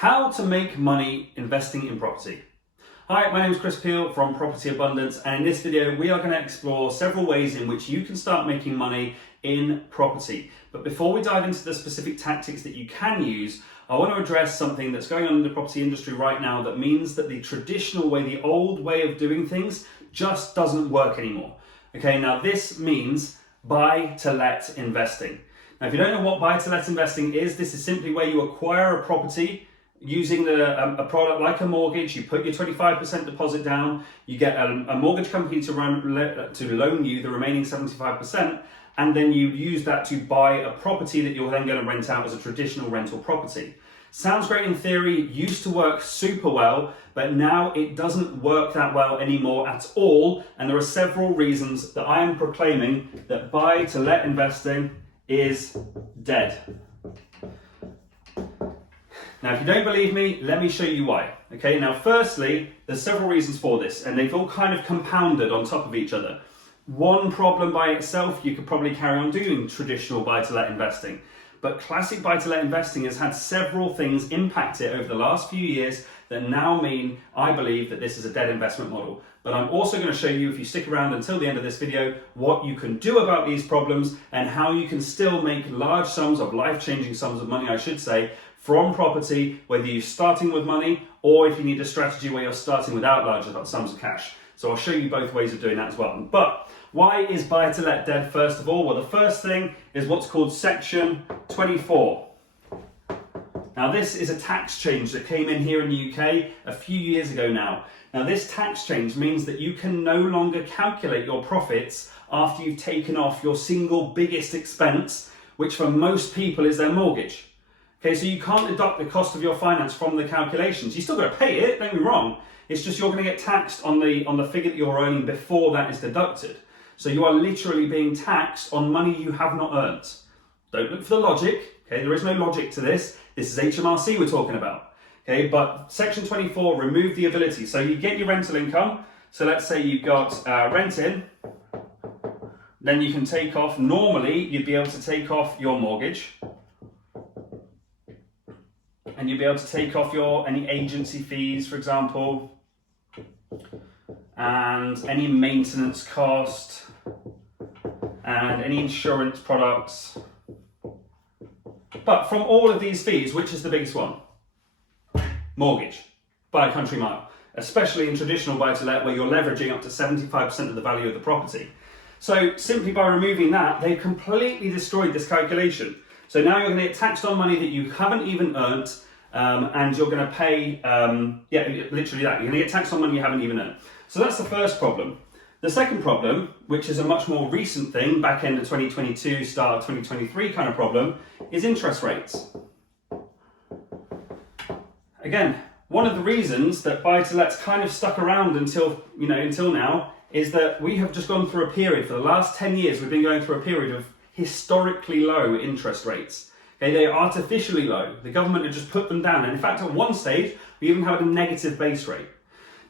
How to make money investing in property. Hi, my name is Chris Peel from Property Abundance, and in this video we are going to explore several ways in which you can start making money in property. But before we dive into the specific tactics that you can use, I want to address something that's going on in the property industry right now that means that the traditional way, the old way of doing things just doesn't work anymore. Okay, now this means buy to let investing. Now if you don't know what buy to let investing is, this is simply where you acquire a property using a product like a mortgage. You put your 25% deposit down, you get a mortgage company to loan you the remaining 75%, and then you use that to buy a property that you're then going to rent out as a traditional rental property. Sounds great in theory, used to work super well, but now it doesn't work that well anymore at all, and there are several reasons that I am proclaiming that buy to let investing is dead. Now, if you don't believe me, let me show you why. Okay, now firstly, there's several reasons for this, and they've all kind of compounded on top of each other. One problem by itself, you could probably carry on doing traditional buy-to-let investing, but classic buy-to-let investing has had several things impact it over the last few years that now mean, I believe, that this is a dead investment model. But I'm also going to show you, if you stick around until the end of this video, what you can do about these problems and how you can still make large sums of life-changing sums of money, I should say, from property, whether you're starting with money or if you need a strategy where you're starting without large sums of cash. So I'll show you both ways of doing that as well. But why is buy to let dead first of all? Well, the first thing is what's called Section 24. Now this is a tax change that came in here in the UK a few years ago now. Now this tax change means that you can no longer calculate your profits after you've taken off your single biggest expense, which for most people is their mortgage. Okay, so you can't deduct the cost of your finance from the calculations. You still got to pay it, don't be wrong. It's just you're going to get taxed on the figure that you're earning before that is deducted. So you are literally being taxed on money you have not earned. Don't look for the logic. Okay, there is no logic to this. This is HMRC we're talking about. Okay, but Section 24 removed the ability. So you get your rental income. So let's say you've got rent in. Then you can take off, normally you'd be able to take off your mortgage. And you'll be able to take off any agency fees, for example, and any maintenance cost, and any insurance products. But from all of these fees, which is the biggest one? Mortgage, by a country mile, especially in traditional buy-to-let where you're leveraging up to 75% of the value of the property. So simply by removing that, they've completely destroyed this calculation. So now you're going to get taxed on money that you haven't even earned, and you're going to pay, literally that. You're going to get taxed on money you haven't even earned. So that's the first problem. The second problem, which is a much more recent thing, back end of 2022, start of 2023 kind of problem, is interest rates. Again, one of the reasons that buy-to-let's kind of stuck around until now is that we have just gone through a period, for the last 10 years, we've been going through a period of historically low interest rates. Okay, they are artificially low. The government had just put them down. And in fact, at one stage, we even had a negative base rate.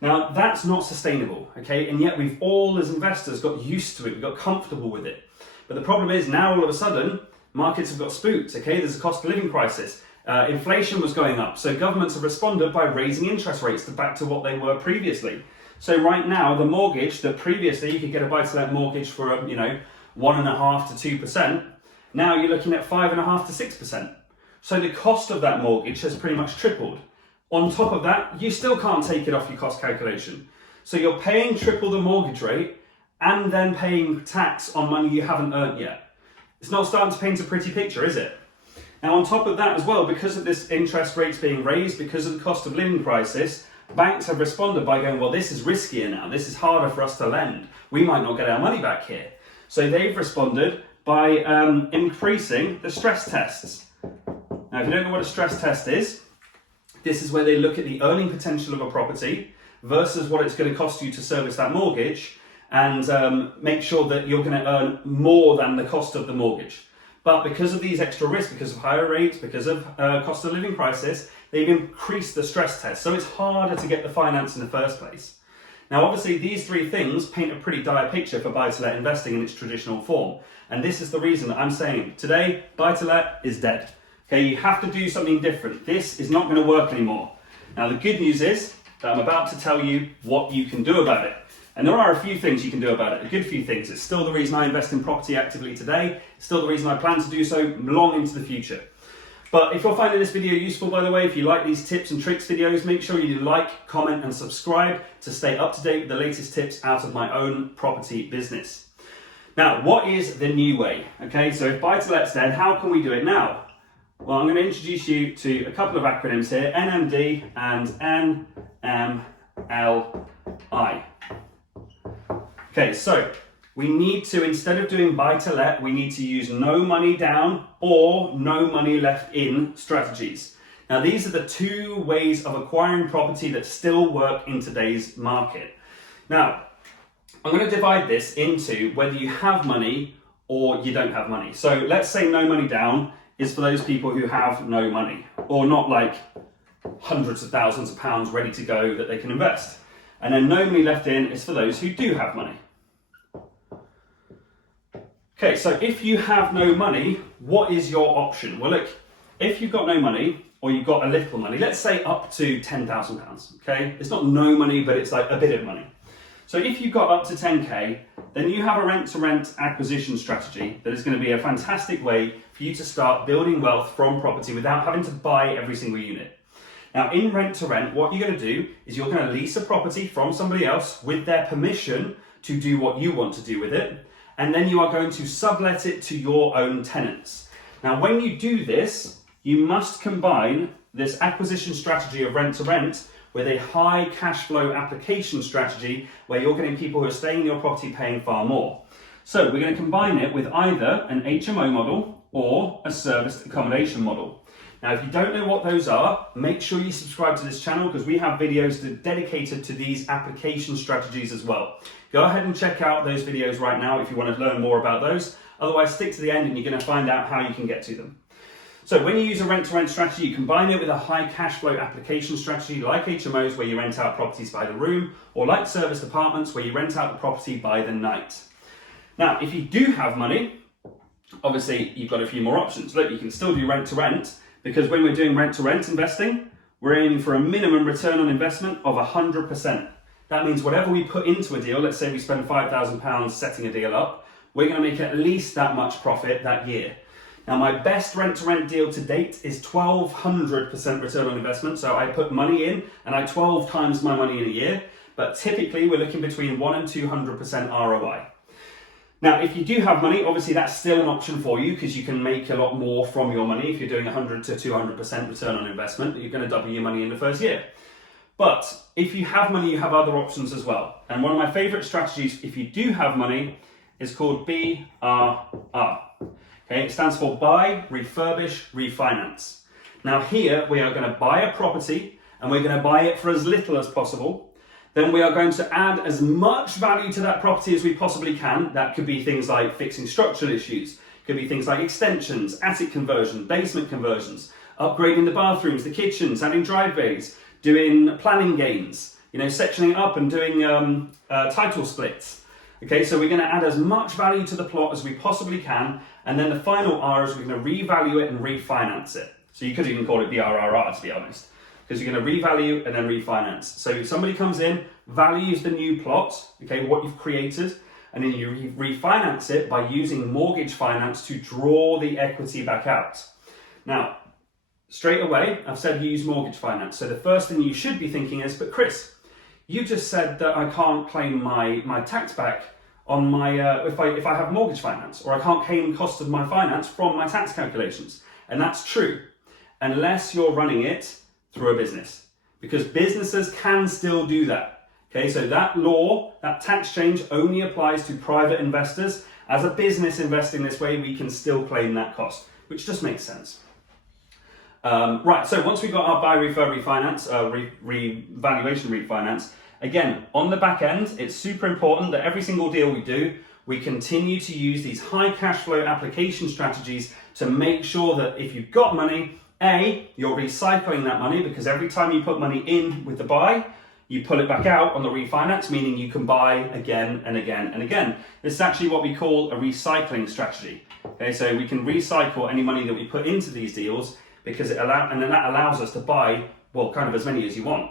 Now, that's not sustainable, okay? And yet we've all, as investors, got used to it. We got comfortable with it. But the problem is now, all of a sudden, markets have got spooked, okay? There's a cost of living crisis. Inflation was going up. So governments have responded by raising interest rates back to what they were previously. So right now, the mortgage that previously you could get a buy-to-let mortgage for, 1.5% to 2%. Now you're looking at 5.5% to 6%. So the cost of that mortgage has pretty much tripled. On top of that, you still can't take it off your cost calculation. So you're paying triple the mortgage rate and then paying tax on money you haven't earned yet. It's not starting to paint a pretty picture, is it? Now on top of that as well, because of this interest rates being raised, because of the cost of living crisis, banks have responded by going, well, this is riskier now. This is harder for us to lend. We might not get our money back here. So they've responded by increasing the stress tests. Now, if you don't know what a stress test is, this is where they look at the earning potential of a property versus what it's going to cost you to service that mortgage and make sure that you're going to earn more than the cost of the mortgage. But because of these extra risks, because of higher rates, because of cost of living crisis, they've increased the stress test. So it's harder to get the finance in the first place. Now, obviously, these three things paint a pretty dire picture for buy-to-let investing in its traditional form. And this is the reason that I'm saying today, buy-to-let is dead. Okay, you have to do something different. This is not going to work anymore. Now, the good news is that I'm about to tell you what you can do about it. And there are a few things you can do about it, a good few things. It's still the reason I invest in property actively today. It's still the reason I plan to do so long into the future. But if you're finding this video useful, by the way, if you like these tips and tricks videos, make sure you like, comment and subscribe to stay up to date with the latest tips out of my own property business. Now, what is the new way? Okay, so if buy-to-let's dead, how can we do it now? Well, I'm going to introduce you to a couple of acronyms here, NMD and NMLI. Okay, so we need to, instead of doing buy-to-let, we need to use no money down or no money left in strategies. Now, these are the two ways of acquiring property that still work in today's market. Now, I'm going to divide this into whether you have money or you don't have money. So let's say no money down is for those people who have no money, or not like hundreds of thousands of pounds ready to go that they can invest. And then no money left in is for those who do have money. Okay, so if you have no money, what is your option? Well, look, if you've got no money, or you've got a little money, let's say up to £10,000, okay? It's not no money, but it's like a bit of money. So if you've got up to 10K, then you have a rent-to-rent acquisition strategy that is going to be a fantastic way for you to start building wealth from property without having to buy every single unit. Now, in rent-to-rent, what you're going to do is you're going to lease a property from somebody else with their permission to do what you want to do with it, and then you are going to sublet it to your own tenants. Now, when you do this, you must combine this acquisition strategy of rent-to-rent with a high cash flow application strategy where you're getting people who are staying in your property paying far more. So we're going to combine it with either an HMO model or a serviced accommodation model. Now, if you don't know what those are, make sure you subscribe to this channel because we have videos dedicated to these application strategies as well. Go ahead and check out those videos right now if you want to learn more about those. Otherwise, stick to the end and you're going to find out how you can get to them. So when you use a rent-to-rent strategy, you combine it with a high cash flow application strategy like HMOs where you rent out properties by the room, or like serviced apartments where you rent out the property by the night. Now, if you do have money, obviously you've got a few more options. Look, you can still do rent-to-rent because when we're doing rent-to-rent investing, we're aiming for a minimum return on investment of 100%. That means whatever we put into a deal, let's say we spend £5,000 setting a deal up, we're going to make at least that much profit that year. Now, my best rent-to-rent deal to date is 1,200% return on investment. So I put money in and I 12 times my money in a year. But typically, we're looking between 100 and 200% ROI. Now, if you do have money, obviously that's still an option for you because you can make a lot more from your money. If you're doing 100 to 200% return on investment, you're going to double your money in the first year. But if you have money, you have other options as well. And one of my favorite strategies, if you do have money, is called BRR. Okay, it stands for buy, refurbish, refinance. Now here we are going to buy a property and we're going to buy it for as little as possible. Then we are going to add as much value to that property as we possibly can. That could be things like fixing structural issues, could be things like extensions, attic conversion, basement conversions, upgrading the bathrooms, the kitchens, adding driveways, doing planning gains, sectioning it up and doing title splits. Okay, so we're going to add as much value to the plot as we possibly can, and then the final R is we're going to revalue it and refinance it. So you could even call it BRRR, to be honest, because you're going to revalue and then refinance. So if somebody comes in, values the new plot, okay, what you've created, and then you refinance it by using mortgage finance to draw the equity back out. Now, straight away, I've said use mortgage finance. So the first thing you should be thinking is, but Chris, you just said that I can't claim my tax back on my if I have mortgage finance, or I can't claim cost of my finance from my tax calculations. And that's true, unless you're running it through a business, because businesses can still do that. Okay, so that law, that tax change only applies to private investors. As a business investing this way, we can still claim that cost, which just makes sense. Right, so once we've got our buy, refurb, refinance, revaluation, refinance, again, on the back end, it's super important that every single deal we do, we continue to use these high cash flow application strategies to make sure that if you've got money, A, you're recycling that money, because every time you put money in with the buy, you pull it back out on the refinance, meaning you can buy again and again and again. This is actually what we call a recycling strategy. Okay, so we can recycle any money that we put into these deals because then that allows us to buy, well, kind of as many as you want.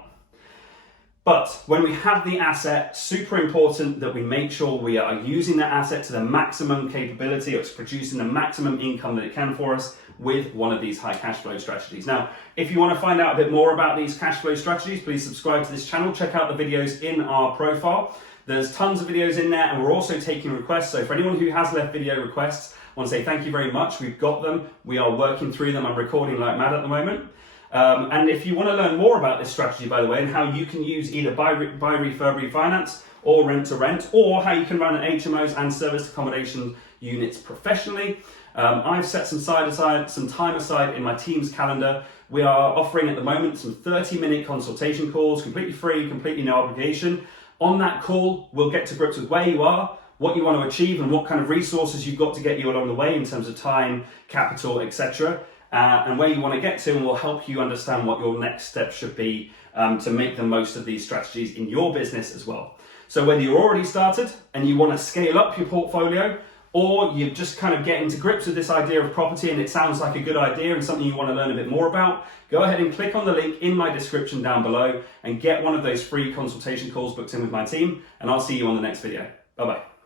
But when we have the asset, super important that we make sure we are using that asset to the maximum capability, or it's producing the maximum income that it can for us with one of these high cash flow strategies. Now, if you want to find out a bit more about these cash flow strategies, please subscribe to this channel. Check out the videos in our profile. There's tons of videos in there, and we're also taking requests. So for anyone who has left video requests, I want to say thank you very much. We've got them. We are working through them. I'm recording like mad at the moment. And if you want to learn more about this strategy, by the way, and how you can use either buy, refurb, refinance, or rent to rent, or how you can run HMOs and serviced accommodation units professionally, I've set some time aside in my team's calendar. We are offering at the moment some 30-minute consultation calls, completely free, completely no obligation. On that call, we'll get to grips with where you are, what you want to achieve, and what kind of resources you've got to get you along the way in terms of time, capital, etc. And where you want to get to, and we'll help you understand what your next step should be to make the most of these strategies in your business as well. So whether you're already started and you want to scale up your portfolio, or you're just kind of getting to grips with this idea of property and it sounds like a good idea and something you want to learn a bit more about, go ahead and click on the link in my description down below and get one of those free consultation calls booked in with my team, and I'll see you on the next video. Bye-bye.